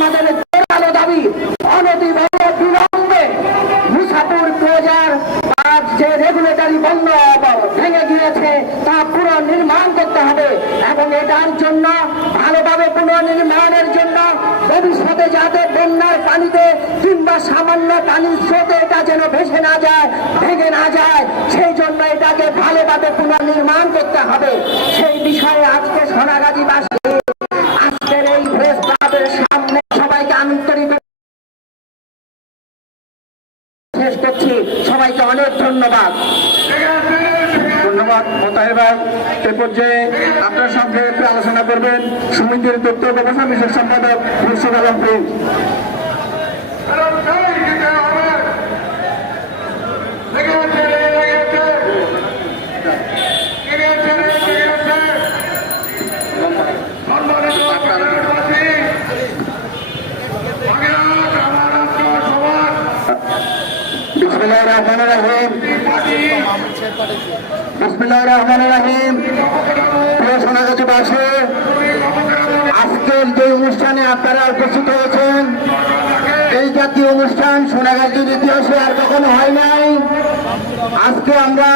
আমাদের জোরালো দাবি অনতি বিলম্বে মুসাপুর ক্লোজার পাঁচ যে রেগুলেটরি বন্ধ ভেঙে গিয়েছে, তা পুনর্নির্মাণ করতে হবে এবং এটার জন্য, ভালোভাবে পুনর্নির্মাণের জন্য ভবিষ্যতে যাতে বন্যার পানিতে কিংবা সামান্য পানির স্রোতে এটা যেন ভেসে না যায়, ভেঙে না যায়, সেই জন্য এটাকে ভালোভাবে পুনর্নির্মাণ করতে হবে। সেই বিষয়ে আজকে সোনাগাজীবাসী এ পর্যায়ে আপনার সঙ্গে একটু আলোচনা করবেন সমিতির তথ্য গবেষণা বিশেষ সম্পাদক মুর্শিদ আলম প্রিন্স। বিসমিল্লাহির রহমানির রহিম। বিসমিল্লাহির রহমানির রহিম। সোনাগাছিবাসী আজকের যে অনুষ্ঠানে আপনারা উপস্থিত হয়েছেন, এই জাতীয় অনুষ্ঠান সোনাগাছির ইতিহাসে আর কখনো হয় নাই। আজকে আমরা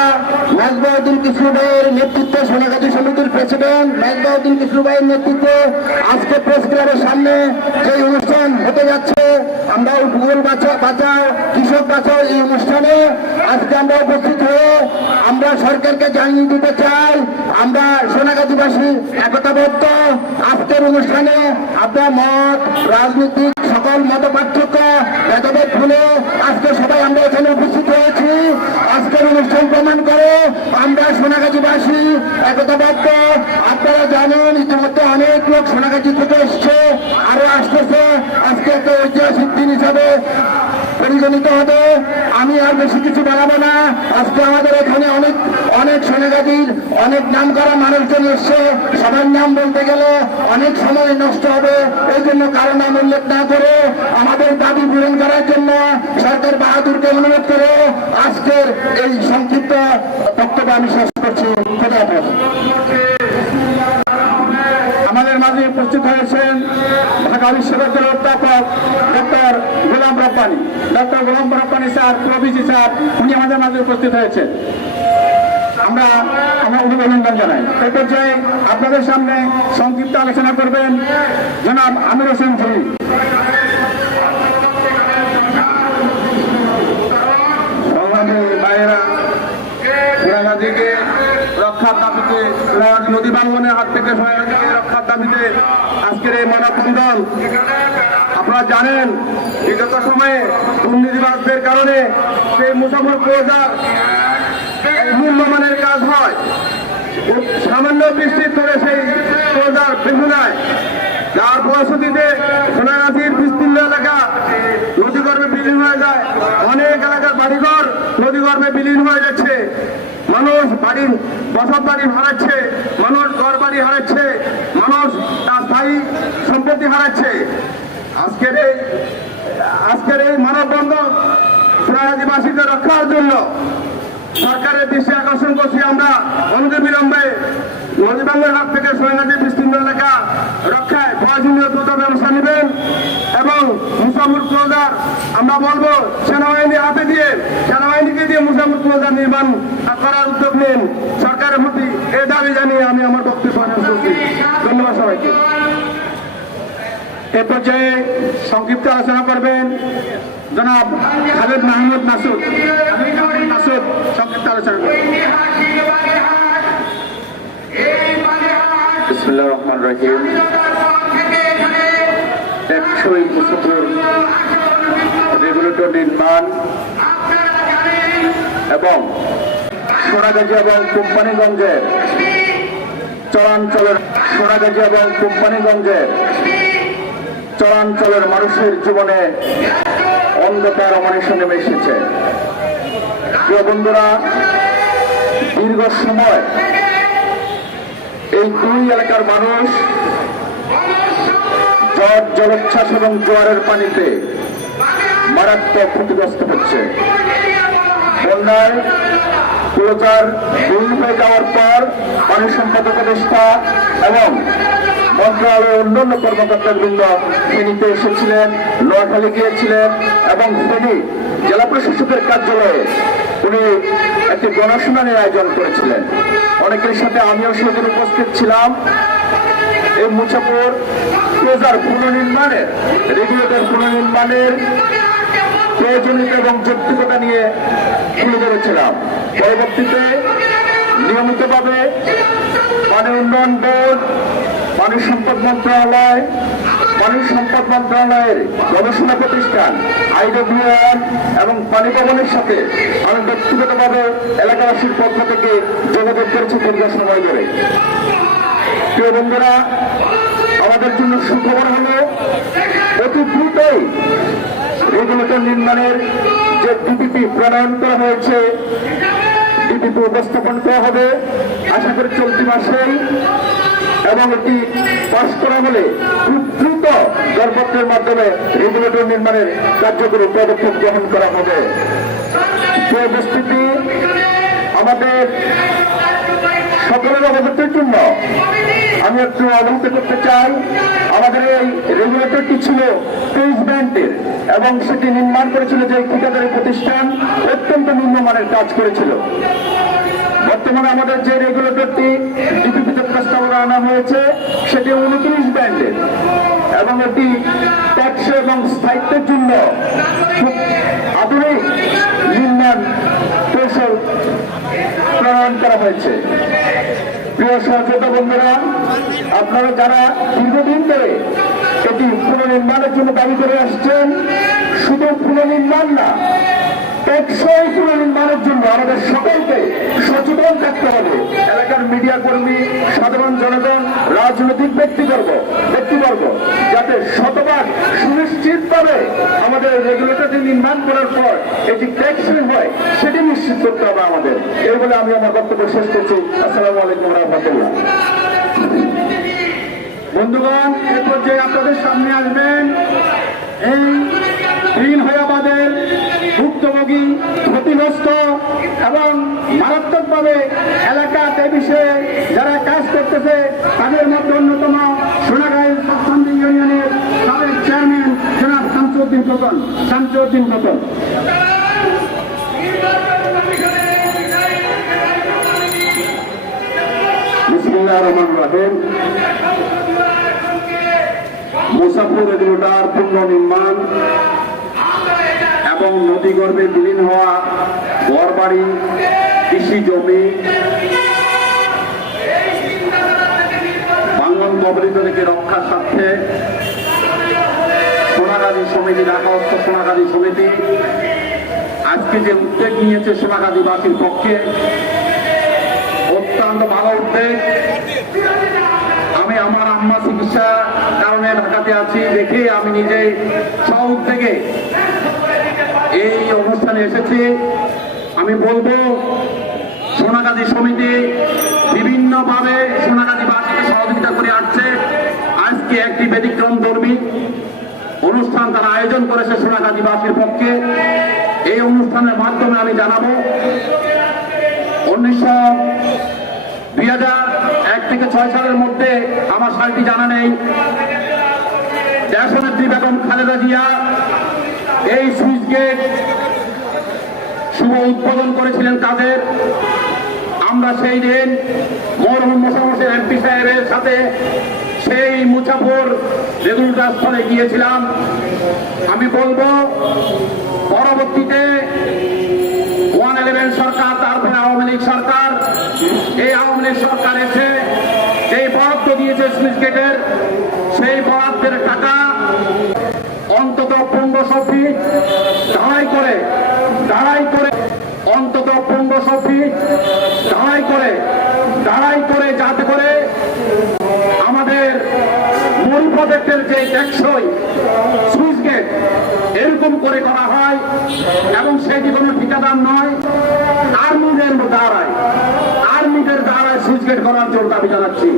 মেজবাউদ্দিন কিশোর ভাইয়ের নেতৃত্বে সোনাগাছি সমিতির প্রেসিডেন্ট মেজবাউদ্দিন কিশোর ভাইয়ের নেতৃত্বে আজকে প্রেস ক্লাবের সামনে যে অনুষ্ঠান হতে যাচ্ছে আমরা ভূগোল বাঁচাও বাঁচাও কৃষক বাঁচাও এই অনুষ্ঠানে। আজকে আমরা উপস্থিত হয়ে আমরা সরকারকে জানিয়ে দিতে চাই, আমরা সোনাগাছিবাসী একতাবদ্ধ। আজকের অনুষ্ঠানে আপনার মত, রাজনৈতিক সকল মত পার্থক্য, ভেদাভেদ ভুলে আজকে সবাই আমরা এখানে উপস্থিত হয়েছি। আজকের অনুষ্ঠান প্রমাণ করে আমরা সোনাগাছিবাসী একতাবদ্ধ। আপনারা জানেন, ইতিমধ্যে অনেক লোক সোনাগাছি থেকে এসছে, আরও আসতেছে। আজকে একটা ঐতিহাসিক দিন হিসাবে পরিগণিত হবে আমি আর বেশি কিছু বাড়াবো না। আজকে আমাদের এখানে অনেক অনেক সোনাগাছির অনেক নাম করা মানুষজন এসছে। সবার নাম বলতে গেলে অনেক সময় নষ্ট হবে। এই জন্য কারও নাম উল্লেখ না করে আমাদের দাবি পূরণ করার জন্য সরকার বাহাদুরকে অনুরোধ করে আজকের এই সংক্ষিপ্ত বক্তব্য আমি শেষ করছি। খোদা উপস্থিত হয়েছেন ঢাকা বিশ্ববিদ্যালয়ের অধ্যাপক doctor Golam Rabbani. Doctor Golam Rabbani sir প্রভিজি sir, উনি আমাদের মাঝে উপস্থিত হয়েছেন। আমরা আমরা অভিনন্দন জানাই। এই পর্যায়ে আপনাদের সামনে সংক্ষিপ্ত আলোচনা করবেন জনাব আমির হোসেন শরীফ রক্ষার দাবিতে নদী বাঙ্গনের হাত থেকে সোনাগাজীকে রক্ষার দাবিতে আজকের এই মানববন্ধন আপনারা জানেন বিগত সময়ে দুর্নীতিবাদদের কারণে সেই মুসাফর ক্লোজার মূল্যমানের কাজ হয় সামান্য বৃষ্টির ধরে সেই ভেঙে যায় যার ফলশ্রুতিতে সোনাগাছির বিস্তীর্ণ এলাকা নদীগর্ভে বিলীন হয়ে যায়। অনেক এলাকার বাড়িঘর নদীগর্ভে বিলীন হয়ে যাচ্ছে। মানুষ বাড়ির বসত বাড়ি হারাচ্ছে, মানুষ ঘর বাড়ি হারাচ্ছে, মানুষ তার স্থায়ী সম্পত্তি হারাচ্ছে। আজকের এই আজকের এই মানববন্ধন আদিবাসীদের রক্ষার জন্য সরকারের দৃষ্টি আকর্ষণ করছি আমরা অনতি বিলম্বে। নদীবাঙ্গের হাত থেকে সোনাগাজী বিস্তীর্ণ এলাকা রক্ষায় প্রয়োজনীয় দ্রুত ব্যবস্থা নেবেন এবং মুসামুর ক্লোজার আমরা বলব, সেনাবাহিনী হাতে দিয়ে, সেনাবাহিনীকে দিয়ে মুসামুর ক্লোজার নির্মাণ করার উদ্যোগ নিন। সরকারের প্রতি এ দাবি জানিয়ে আমি আমার বক্তব্য শেষ করছি। ধন্যবাদ সবাইকে। এ পর্যায়ে সংক্ষিপ্ত আলোচনা করবেন জনাব খালেদ মাহমুদ মাসুদ। বিসমুল্লাহ রহমান রহিম। টেকসই রেগুলেটর নির্মাণ এবং সোনাগাজী এবং কোম্পানিগঞ্জের চরাঞ্চলের সোনাগাজী এবং কোম্পানিগঞ্জের মানুষের জীবনে অন্ধকার অমানুষ নেমে এসেছে প্রিয় বন্ধুরা, দীর্ঘ সময় এই দুই এলাকার মানুষ ঝড় জলোচ্ছ্বাস এবং জোয়ারের পানিতে মারাত্মক ক্ষতিগ্রস্ত হচ্ছে। যাওয়ার পর পানি সম্পদ উপদেষ্টা এবং মন্ত্রণালয়ের অন্যান্য কর্মকর্তাবৃন্দ ফেনীতে এসেছিলেন, নোয়াখালী গিয়েছিলেন এবং ফেনী জেলা প্রশাসকের কার্যালয়ে উনি একটি গণশুনানির আয়োজন করেছিলেন। অনেকের সাথে আমিও সেদিন উপস্থিত ছিলাম। এই মুছাপুর প্রজার পুনর্নির্মাণের রেগুলেটর পুনর্নির্মাণের প্রয়োজনীয়তা এবং যৌক্তিকতা নিয়ে তুলে ধরেছিলাম। পরবর্তীতে নিয়মিতভাবে পানি উন্নয়ন বোর্ড পানি সম্পদ মন্ত্রণালয়, পানি সম্পদ মন্ত্রণালয়ের গবেষণা প্রতিষ্ঠান আইডব্লিউএন এবং পানি ভবনের সাথে আমি ব্যক্তিগতভাবে এলাকাবাসীর পক্ষ থেকে যোগাযোগ করেছি দীর্ঘ সময় ধরে। প্রিয় বন্ধুরা, আমাদের জন্য সুখবর হলো, অতি দ্রুতই রেগুলেটর নির্মাণের যে ডিপিপি প্রণয়ন করা হয়েছে, ডিপিপি উপস্থাপন করা হবে। আশা করি চলতি মাসেই এবং এটি পাশ করা হলে খুব দ্রুত দরপত্রের মাধ্যমে রেগুলেটর নির্মাণের কার্যকরী পদক্ষেপ গ্রহণ করা হবে। যে উপস্থিতি আমাদের সকলের অবগতির জন্য আমি একটু অবগত করতে চাই, আমাদের এই রেগুলেটরটি ছিল তেইশ ব্যান্ডের এবং সেটি নির্মাণ করেছিল যে ঠিকাদারি প্রতিষ্ঠান অত্যন্ত নিম্নমানের কাজ করেছিল। বর্তমানে আমাদের যে রেগুলেটরটি ডিপিপিতে প্রস্তাবনা আনা হয়েছে, সেটি উনত্রিশ ব্যান্ডের এবং এটি ট্যাক্স এবং স্থায়িত্বের জন্য আধুনিক নির্মাণ কৌশল প্রণয়ন করা হয়েছে। প্রিয় সহযোগিতা বন্ধুরা, আপনারা যারা দীর্ঘদিন ধরে এটি পুনর্নির্মাণের জন্য দাবি করে আসছেন, শুধু পুনর্নির্মাণ না টেকসই পুনর্নির্মাণের জন্য আমাদের সকলকে সচেতন থাকতে হবে। এলাকার মিডিয়া কর্মী, সাধারণ জনগণ, রাজনৈতিক ব্যক্তিবর্গ ব্যক্তিবর্গ, যাতে শতভাগ সুনিশ্চিতভাবে আমাদের রেগুলেটরটি নির্মাণ করার পর এটি টেকসই হয়, সেটি নিশ্চিত করতে হবে আমাদের। এই বলে আমি আমার বক্তব্য শেষ করছি। আসসালামু আলাইকুম রহমতুল্লাহ। বন্ধুগণ, এ পর্যায়ে আপনাদের সামনে আসবেন এই হয়ে হয়াবাদের ভুক্তভোগী ক্ষতিগ্রস্ত এবং মারাত্মকভাবে এলাকার এ বিষয়ে যারা কাজ করতেছে, তাদের মধ্যে অন্যতম সোনাগাঁও সবসন্ধি ইউনিয়নের সাবেক চেয়ারম্যান জনাব শামসুদ্দিন খোকন শামসুদ্দিন খোকন মুসাফুর এগুলোটার পুনর্নির্মাণ। এবং নদী গর্ভে বিলীন হওয়া ঘর বাড়ি কৃষি জমি, বাঙ্গন কবলিত রক্ষার স্বার্থে সোনাগাজী সমিতি ঢাকাস্থ সোনাগাজী সমিতি আজকে যে উদ্যোগ নিয়েছে সোনাগাজীবাসীর পক্ষে, অত্যন্ত ভালো উদ্যোগ আমি আমার আম্মা চিকিৎসা কারণে ঢাকাতে আছি দেখে আমি নিজে স্ব উদ্যোগে এই অনুষ্ঠানে আমি বলব, সোনাগাজী সমিতি বিভিন্নভাবে সোনাগাজী বাসীকে সহযোগিতা করে আসছে। আজকে একটি ব্যতিক্রম ধর্মী অনুষ্ঠান তারা আয়োজন করেছে সোনাগাজী বাসীর পক্ষে। এই অনুষ্ঠানের মাধ্যমে আমি জানাব, উনিশশো দুই এক থেকে ছয় সালের মধ্যে আমার সালটি জানা নেই। দেশনেত্রী বেগম খালেদা জিয়া এই সুইচ গেট শুভ উদ্বোধন করেছিলেন তাদের আমরা সেই দিন মরহুম মোশামসের এমপি সাহেবের সাথে সেই মুছাপুর রেগুলেটর স্থলে গিয়েছিলাম। আমি বলব, পরবর্তীতে ওয়ান ইলেভেন সরকার, তারপরে আওয়ামী লীগ সরকার, এই আওয়ামী লীগ সরকার এসে এই বরাদ্দ দিয়েছে সুইচ গেটের, সেই বরাদ্দের টাকা অন্তত পনেরোশো ফিট ঢালাই করে ফিট ঢালাই করে ঢালাই করে যাতে করে আমাদের মূল প্রজেক্টের যে টেকসই সুইচ গেট এরকম করে করা হয় এবং সেটি কোনো ঠিকাদার নয়, আর্মিদের দ্বারায় আর্মিদের দ্বারায় সুইচ গেট করার জন্য দাবি জানাচ্ছি।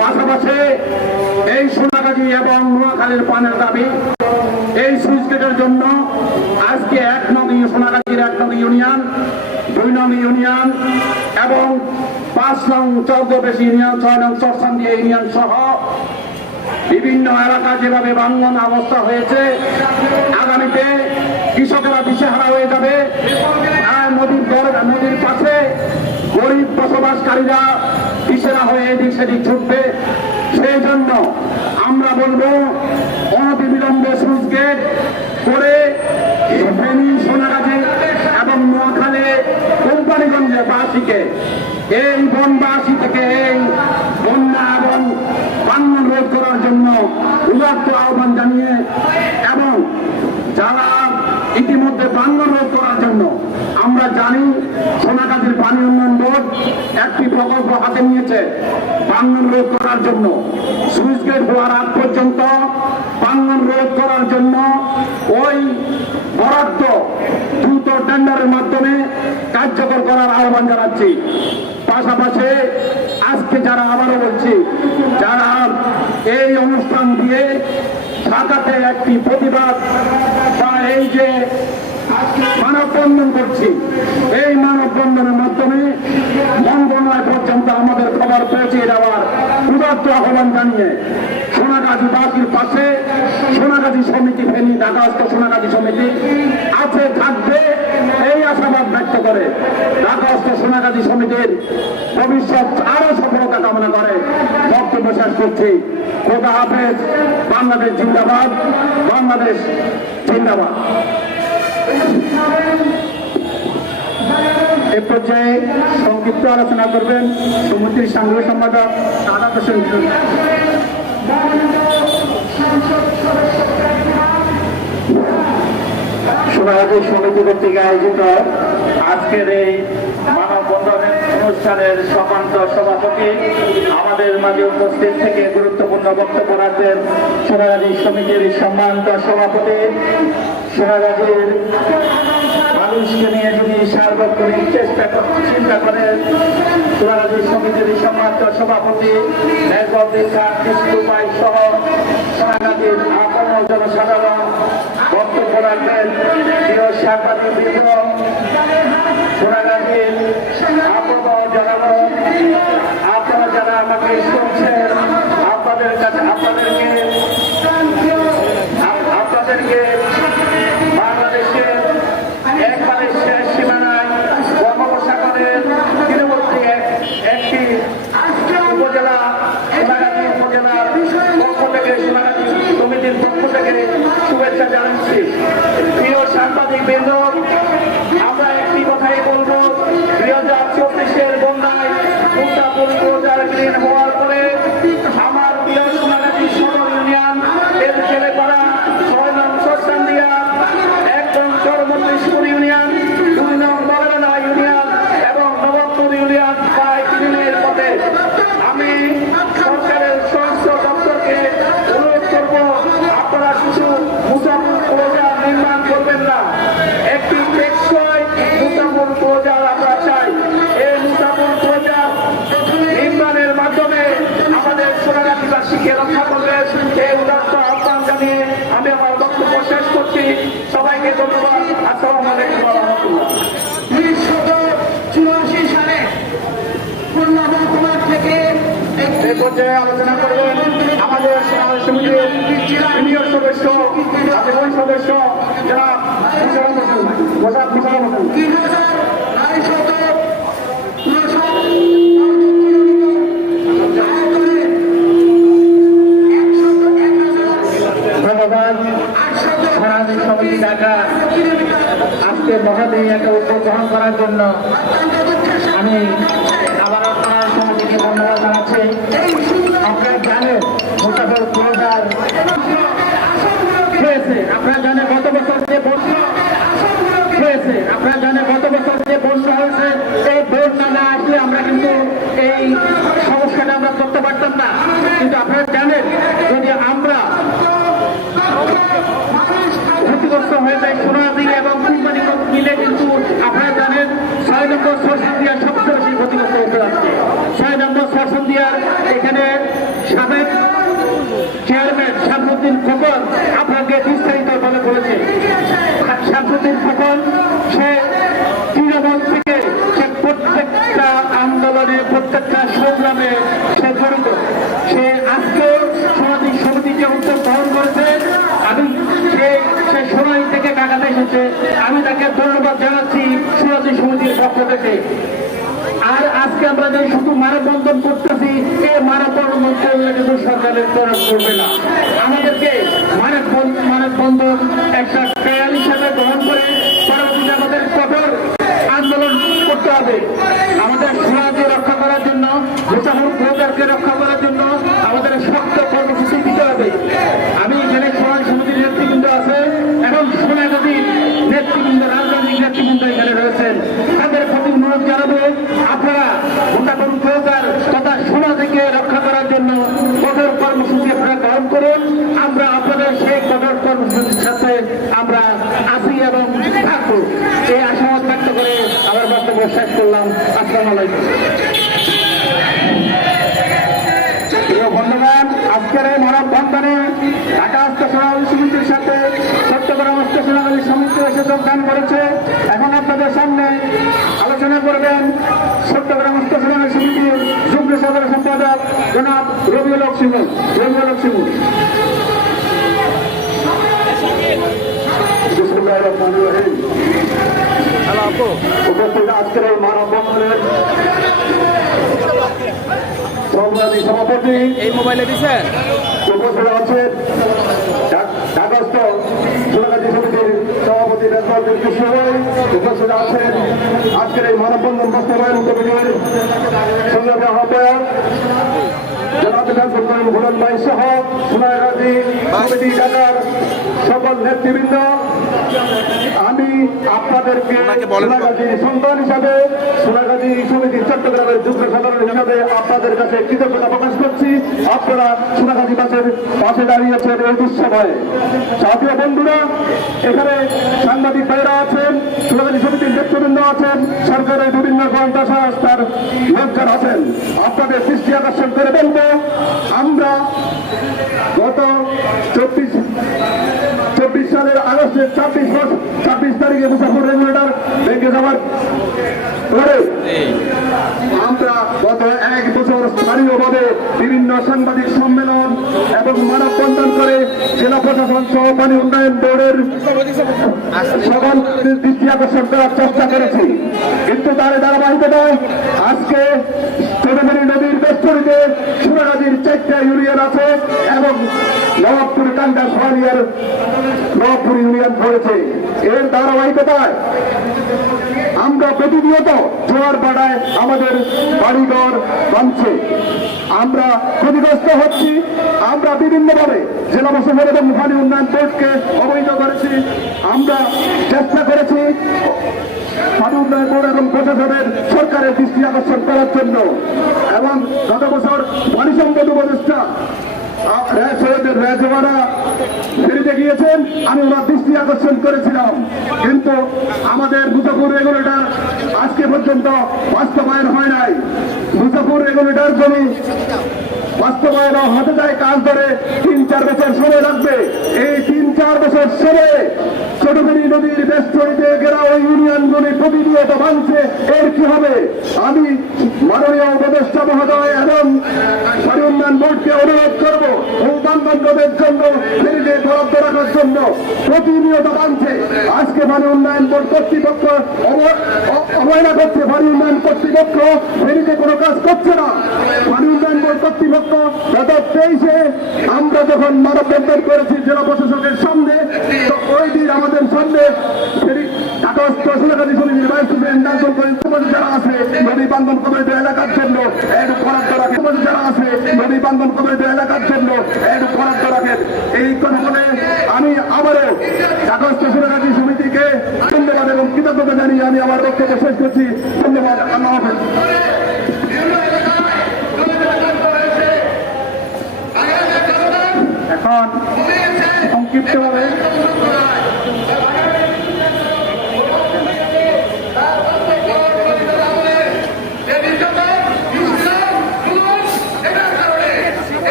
পাশাপাশি এই সোনাগাজী এবং নোয়াখালীর পানের দাবি, এই সুইচ গেটের জন্য আজকে এক নং সোনাগাজীর এক নং ইউনিয়ন দুই নং ইউনিয়ন এবং পাঁচ নং চৌদ্দবেশ ইউনিয়ন, ছয় নং চরসান্দিয়া ইউনিয়ন সহ বিভিন্ন এলাকা যেভাবে বাঙ্গন অবস্থা হয়েছে, আগামীতে কৃষকেরা দিশেহারা হয়ে যাবে। নদীর দর, নদীর পাশে গরিব বসবাসকারীরা দিশেরা হয়ে এদিক সেদিক ছুটবে। সেই জন্য আমরা বলব, অনতিবিলম্বে সুইচ গেট করে ফেনী সোনাগাজী এবং নোয়াখালী বাসীকে এই বনবাসী থেকে এই বন্যা এবং বাংলা রোধ করার জন্য উদাত্ত আহ্বান জানিয়ে এবং যারা ইতিমধ্যে বাংলা রোধ করার জন্য আমরা জানি সোনাগাজীর পানি উন্নয়ন বোর্ড একটি প্রকল্প হাতে নিয়েছে বাংলা রোধ করার জন্য। সুইচ গেট হওয়ার আগ পর্যন্ত বাংলা রোধ করার জন্য ওই বরাদ্দ দ্রুত টেন্ডারের মাধ্যমে কার্যকর করার আহ্বান জানাচ্ছি। পাশাপাশি আজকে যারা আবারও বলছি, যারা এই অনুষ্ঠান দিয়ে ঢাকাতে একটি প্রতিবাদ বা এই যে মানববন্ধন করছি, এই মানববন্ধনের মাধ্যমে মঙ্গলময় পর্যন্ত আমাদের খবর পৌঁছে দেওয়ার উদাত্ত আহ্বান জানিয়ে সোনাগাজী বাসীর পাশে সোনাগাজী সমিতি ফেনী ঢাকাস্থ সোনাগাজী সমিতি আছে, থাকবে, এই আশাবাদ ব্যক্ত করে ঢাকাস্থ সোনাগাজী সমিতির ভবিষ্যৎ আরও সফলতা কামনা করে বক্তব্য শেষ করছি। খোদা হাফেজ, বাংলাদেশ জিন্দাবাদ বাংলাদেশ জিন্দাবাদ। এ পর্যায়ে সংক্ষিপ্ত আলোচনা করবেন সমিতির সাংগঠনিক সম্পাদক সাদা হোসেন সোনাগাজী সমিতি কর্তৃক আয়োজিত আজকের এই মানববন্ধনের অনুষ্ঠানের সম্মানিত সভাপতি আমাদের মাঝে উপস্থিত থেকে গুরুত্বপূর্ণ বক্তব্য রাখবেন সোনাগাজী সমিতির সম্মানিত সভাপতি। সোনাগাজীর মানুষকে নিয়ে যদি সার্বক্ষণিক চেষ্টা চিন্তা করেন, সোনাগাজী সমিতির সম্মানিত সভাপতি কৃষ্ণ সহ সোনাগাজীর আপন জনসাধারণ। বক্তব্য রাখবেন প্রিয় সাংবাদিক বৃন্দ সোনাগাজীর আবহাওয়া জানাব আপনারা যারা আমাকে শুনছেন, আপনাদের কাছে আপনাদেরকে আপ- আপনাদেরকে বাংলাদেশের একবারে শেষ সীমানায় বঙ্গোপসাগরের তীরবর্তী এক- একটি উপজেলা সোনাগাজী উপজেলার পক্ষ থেকে সোনাগাজী সমিতির পক্ষ থেকে শুভেচ্ছা জানাচ্ছি। প্রিয় সাংবাদিক বৃন্দ, আমরা একটি কথাই বলব। দুই হাজার চব্বিশের বন্যায় মুক্তাপুর প্রচার হওয়ার পরে আমার প্রিয় সোনাগাজী সদর ইউনিয়ন এর ছেলেপাড়া ছয় নং সরসান্দিয়া একদম চরমন্ত্রীপুর ইউনিয়ন দুই নং বগরানা ইউনিয়ন এবং নবাবপুর ইউনিয়ন প্রায় তিনের পথে আমি সরকারের স্বরাষ্ট্র দপ্তরকে অনুরোধ করব আপনারা কিছু মুসাফুর প্রচার নির্মাণ করবেন না একটি টেকসই মুসাফুর প্রচার আমরা চাই। এই মুসাফুর প্রচার নির্মাণের মাধ্যমে আমাদের সোনাগাছিবাসীকে রক্ষা করবে। এই উদাত্ত আহ্বান জানিয়ে আমি আমার বক্তব্য শেষ করছি। সবাইকে ধন্যবাদ। আসসালামু আলাইকুম উনিশশো চুরাশি সালে খুলনা থেকে এই পর্যায়ে আলোচনা করবেন আমাদের সদস্য এবং সদস্য যারা মুশারফ হোসেন তিন হাজার নয়শত উনষাট ধন্যবাদ সোনাগাজী সমিতি ঢাকা আজকে দিয়ে একটা উদ্যোগ গ্রহণ করার জন্য আমি আবার আপনার সমিতিকে ধন্যবাদ জানাচ্ছি। আপনার জানেন মুসাফর জানেন গত বছর যে বন্যা হয়েছে আপনারা জানেন গত বছর যে বন্যা হয়েছে এই বন্যা না আসলে আমরা কিন্তু এই সমস্যাটা আমরা করতে পারতাম না কিন্তু আপনারা জানেন যদি আমরা ক্ষতিগ্রস্ত হয়ে যায়। সোনাদি এবং কোম্পানি মিলে কিন্তু আপনারা জানেন, ছয় নম্বর সরসান দিয়ার সবচেয়ে বেশি ক্ষতিগ্রস্ত হতে ছয় নম্বর সরসান দিয়ার এখানে সাবেক চেয়ারম্যান শামসুদ্দিন খোকন আপনাকে বিস্তারিত ভাবে বলেছে। শামসুদ্দিন খোকন, সে তৃণমূল থেকে সে প্রত্যেকটা আন্দোলনে প্রত্যেক সাথে সে জড়িত সে আজকে সামাজিক সমিতিকে উদ্যোগ গ্রহণ করেছে আমি সে সে সোনাই ঢাকাতে এসেছে আমি তাকে ধন্যবাদ জানাচ্ছি সামাজিক সমিতির পক্ষ থেকে। আর আজকে আমরা যে শুধু মানববন্ধন করতেছি এই মানববন্ধন করলে কিন্তু সরকারের তরফ করবে না। আমাদেরকে মানব মানববন্ধন একটা ট্রায়াল হিসাবে গ্রহণ করে পরবর্তীতে আমাদের কঠোর আন্দোলন করতে হবে। আমাদের সমাজকে রক্ষা করার জন্য মুসাফর প্রচারকে রক্ষা করার জন্য আমাদের শক্ত কর্মসূচি দিতে হবে আমি এখানে সমাজ সমিতির নেতৃবৃন্দ আছে এবং সোনাগাজীর নেতৃবৃন্দ রাজনৈতিক নেতৃবৃন্দ এখানে রয়েছেন তাদের প্রতি অনুরোধ জানাব আপনারা মুসাফর প্রচার তথা সমাজকে রক্ষা করার জন্য কঠোর কর্মসূচি আপনারা গ্রহণ করুন আমরা আপনাদের সেই কঠোর কর্মসূচির সাথে আমরা আছি এবং থাকব এই আশাবাদ ব্যক্ত করে আমার বক্তব্য শেষ করলাম। আসসালামু আলাইকুম আজকের এই মানববন্ধনে ঢাকা স্টেশনাল সমিতির সাথে চট্টগ্রাম স্টেশনাল সমিতি এসে যোগদান করেছে। এখন আপনাদের সামনে আলোচনা করবেন চট্টগ্রাম স্টেশনাল সমিতির যুগ্ম সাধারণ সম্পাদক জনাব রবিউল হক সিমুল রবিউল। উপস্থিত আজকের এই মানববন্ধনের সংগ্রামী সভাপতি। এই মোবাইলে দিছেন? উপস্থিত আছেন ঢা- ঢাকাস্থ সোনাগাজী সমিতির সভাপতি রেজওয়ানুল কৃষ্ণভাই উপস্থিত আছেন আজকের এই মানববন্ধন বাস্তবায়ন কমিটির সংগ্রামী আহ্বায়ক জনাব শামসুল করিম ভুলন ভাই সহ সোনাগাজী কমিটি ঢাকার সকল নেতৃবৃন্দ। আমি আপনাদেরকে। সোনাগাজীর সন্তান হিসাবে সোনাগাজী সমিতির চট্টগ্রামের যুগ্ম সাধারণ হিসাবে আপনাদের কাছে কৃতজ্ঞতা প্রকাশ করছি। আপনারা সোনাগাজী বাসের পাশে দাঁড়িয়েছেন এই দুঃসময়ে। সাথীয় বন্ধুরা এখানে সাংবাদিক ভাইরা আছেন সোনাগাজী সমিতির নেতৃবৃন্দ আছেন সরকারের বিভিন্ন গ্রন্থা সংস্থার লোকজন আছেন। আপনাদের দৃষ্টি আকর্ষণ করে বলব আমরা গত চব্বিশ চব্বিশ সালের আগস্টের ছাব্বিশ ছাব্বিশ তারিখে মুসাফর রেগুলেটর ব্যাংকে যাওয়ার আমরা গত এক বছর স্থানীয়ভাবে বিভিন্ন সাংবাদিক সম্মেলন এবং মানববন্ধন করে জেলা প্রশাসন সহ উন্নয়ন বোর্ডের সকল দৃষ্টি করেছি। কিন্তু তার ধারাবাহিকতায় আজকে চৌধুরী বেষ্টনীতে সুরানদীর চারটা ইউনিয়ন আছে এবং নবাবপুর কান্ডা সোহানিয়ার নবাবপুর ইউনিয়ন ধরেছে। এর ধারাবাহিকতায় আমরা প্রতিনিয়ত জোয়ার বাড়ায় আমাদের বাড়িঘর ভাঙছে আমরা ক্ষতিগ্রস্ত হচ্ছি। আমরা বিভিন্নভাবে জেলা প্রশাসন এবং পানি উন্নয়ন বোর্ডকে অবহিত করেছি। আমরা চেষ্টা করেছি পানি উন্নয়ন বোর্ড এবং প্রশাসনের সরকারের দৃষ্টি আকর্ষণ করার জন্য এবং গত বছর পানি সম্পদ উপদেষ্টা রেজওয়ারা ফেরিতে গিয়েছেন, আমি ওনার দৃষ্টি আকর্ষণ করেছিলাম। কিন্তু আমাদের মুজাফুর রেগুলেটর আজকে পর্যন্ত বাস্তবায়ন হয় নাই। মুজাফুর রেগুলেটর জমি বাস্তবায়ন হতে যায় কাজ ধরে। তিন, চার বছর সময় লাগবে। এই তিন, চার বছর সময়ে ছোটবেড়ি নদীর বেষ্টনীতে ঘেরা ওই ইউনিয়নগুলি প্রতিনিয়ত ভাঙছে। এর কি হবে? আমি মাননীয় উপদেষ্টা মহোদয় এবং পানি উন্নয়ন বোর্ডকে অনুরোধ করব ভূবান্ধবের জন্য, ফেরিতে বরাদ্দ রাখার জন্য। প্রতিনিয়ত ভাঙছে। আজকে পানি উন্নয়ন বোর্ড কর্তৃপক্ষ অব- অবহেলা করছে। পানি উন্নয়ন কর্তৃপক্ষ ফেরিতে কোনো কাজ করছে না পানি উন্নয়ন বোর্ড কর্তৃপক্ষ গত তেইশে আমরা যখন মানববন্ধন করেছি জেলা প্রশাসকের সামনে, তো ওই দিন আমাদের সামনে এলাকার এই বলে আমি সমিতিকে ধন্যবাদ জানিয়ে আমি আমার বক্তব্য শেষ করছি। ধন্যবাদ, আল্লাহ সংক্ষিপ্তভাবে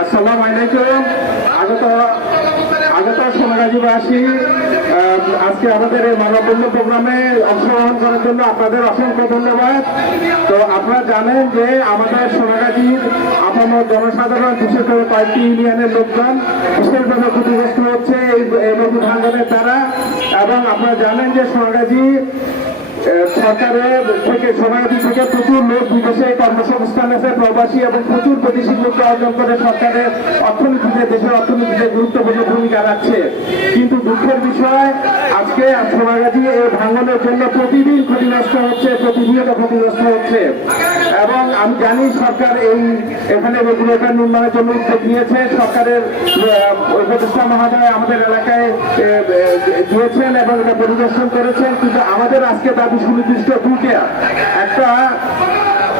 আসসালামু আলাইকুম। আগত আগত সোনাগাজীবাসী আজকে আমাদের এই মানববন্ধন প্রোগ্রামে অংশগ্রহণ করার জন্য আপনাদের অসংখ্য ধন্যবাদ। তো আপনারা জানেন যে আমাদের সোনাগাজীর আপনার জনসাধারণ, বিশেষ করে কয়েকটি ইউনিয়নের লোকজন বিশেষভাবে ক্ষতিগ্রস্ত হচ্ছে এই নতুন নদী ভাঙ্গনের দ্বারা। এবং আপনারা জানেন যে সোনাগাজী সরকারের থেকে সোনাগাজী থেকে প্রচুর লোক বিদেশে কর্মসংস্থান আছে, প্রবাসী এবং প্রচুর বৈদেশিক মুদ্রা অর্জন করে সরকারের অর্থনীতিতে, দেশের অর্থনীতিতে গুরুত্বপূর্ণ ভূমিকা রাখছে। কিন্তু দুঃখের বিষয়, আজকে সোনাগাজী এই ভাঙনের জন্য প্রতিদিন ক্ষতিগ্রস্ত হচ্ছে, প্রতিনিয়ত ক্ষতিগ্রস্ত হচ্ছে। এবং আমি জানি সরকার এই এখানে রেগুলেটর নির্মাণের জন্য উদ্যোগ নিয়েছে। সরকারের উপদেষ্টা মহোদয় আমাদের এলাকায় আহ, এবং এটা পরিদর্শন করেছেন। কিন্তু আমাদের আজকে দাবি সুনির্দিষ্ট দুটা একটা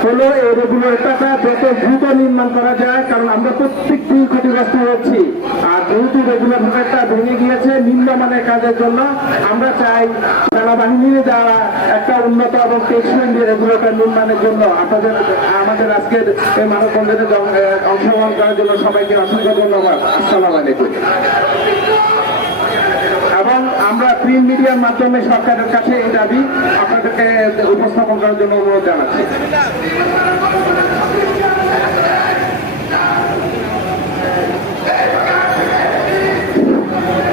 হলো এই রেগুলেটরটা যত দ্রুত নির্মাণ করা যায় কারণ আমরা প্রত্যেক দিন ক্ষতিগ্রস্ত হচ্ছি। আর যেহেতু রেগুলেটরটা ভেঙে গিয়েছে, নিম্নমানের কাজের জন্য আমরা চাই সেনাবাহিনীর দ্বারা একটা উন্নত এবং টেকসই রেগুলেটর নির্মাণের জন্য আপনাদের, আমাদের আজকের এই জ- অংশগ্রহণ করার জন্য সবাইকে অসংখ্য ধন্যবাদ। আসসালামু আলাইকুম। এবং আমরা প্রিন্ট মিডিয়ার মাধ্যমে সরকারের কাছে এই দাবি আপনাদেরকে উপস্থাপন করার জন্য অনুরোধ জানাচ্ছি।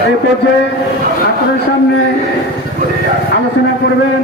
এই পর্যায়ে আপনাদের সামনে আলোচনা করবেন